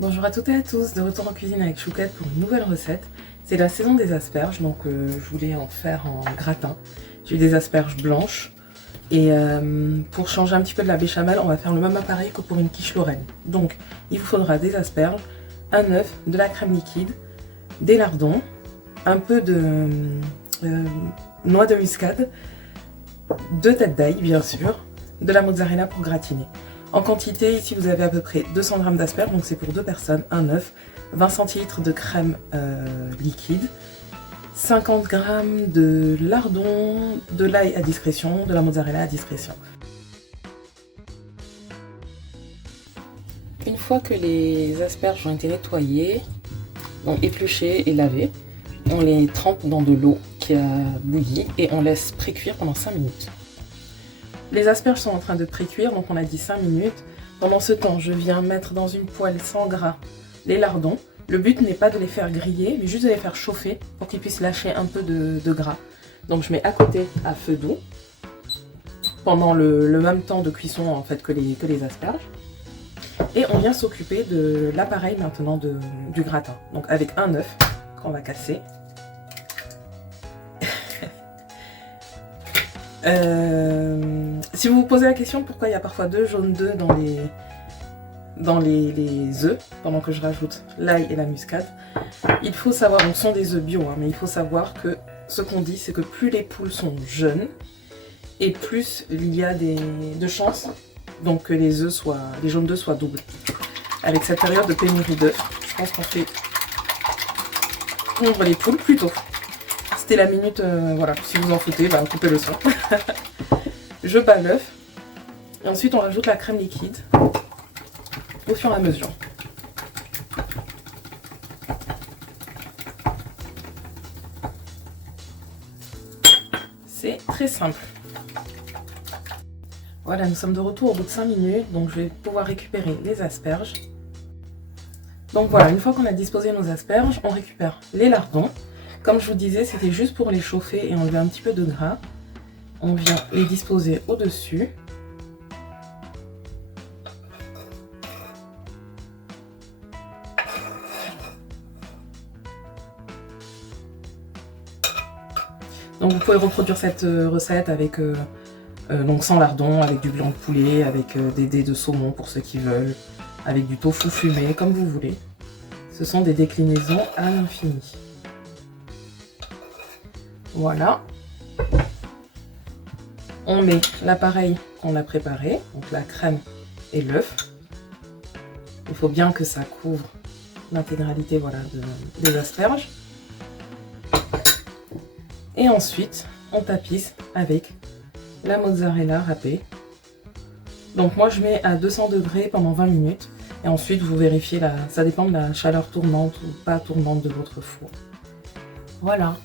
Bonjour à toutes et à tous, de retour en cuisine avec Chouquette pour une nouvelle recette. C'est la saison des asperges, donc je voulais en faire en gratin. J'ai eu des asperges blanches et pour changer un petit peu de la béchamel, on va faire le même appareil que pour une quiche lorraine. Donc il vous faudra des asperges, un œuf, de la crème liquide, des lardons, un peu de noix de muscade, 2 têtes d'ail bien sûr, de la mozzarella pour gratiner. En quantité, ici vous avez à peu près 200 g d'asperges, donc c'est pour 2 personnes, un œuf, 20 centilitres de crème liquide, 50 g de lardons, de l'ail à discrétion, de la mozzarella à discrétion. Une fois que les asperges ont été nettoyées, donc épluchées et lavées, on les trempe dans de l'eau qui a bouilli et on laisse pré-cuire pendant 5 minutes. Les asperges sont en train de pré-cuire, donc on a dit 5 minutes. Pendant ce temps, je viens mettre dans une poêle sans gras les lardons. Le but n'est pas de les faire griller, mais juste de les faire chauffer pour qu'ils puissent lâcher un peu de gras. Donc je mets à côté à feu doux, pendant le même temps de cuisson en fait que les asperges. Et on vient s'occuper de l'appareil maintenant du gratin. Donc avec un œuf qu'on va casser. Si vous vous posez la question pourquoi il y a parfois 2 jaunes d'œufs dans les œufs, pendant que je rajoute l'ail et la muscade, il faut savoir, donc ce sont des œufs bio, hein, mais il faut savoir que ce qu'on dit c'est que plus les poules sont jeunes et plus il y a de chances donc que les jaunes d'œufs soient doubles. Avec cette période de pénurie d'œufs, je pense qu'on fait pondre les poules plus tôt. C'était la minute, voilà, si vous en foutez, bah, coupez le son. Je bats l'œuf. Et ensuite, on rajoute la crème liquide au fur et à mesure. C'est très simple. Voilà, nous sommes de retour au bout de 5 minutes, donc je vais pouvoir récupérer les asperges. Donc voilà, une fois qu'on a disposé nos asperges, on récupère les lardons. Comme je vous disais, c'était juste pour les chauffer et enlever un petit peu de gras. On vient les disposer au-dessus. Donc vous pouvez reproduire cette recette avec donc sans lardons, avec du blanc de poulet, avec des dés de saumon pour ceux qui veulent, avec du tofu fumé, comme vous voulez. Ce sont des déclinaisons à l'infini. Voilà. On met l'appareil qu'on a préparé, donc la crème et l'œuf. Il faut bien que ça couvre l'intégralité voilà, des asperges. Et ensuite, on tapisse avec la mozzarella râpée. Donc moi je mets à 200 degrés pendant 20 minutes. Et ensuite vous vérifiez, ça dépend de la chaleur tournante ou pas tournante de votre four. Voilà.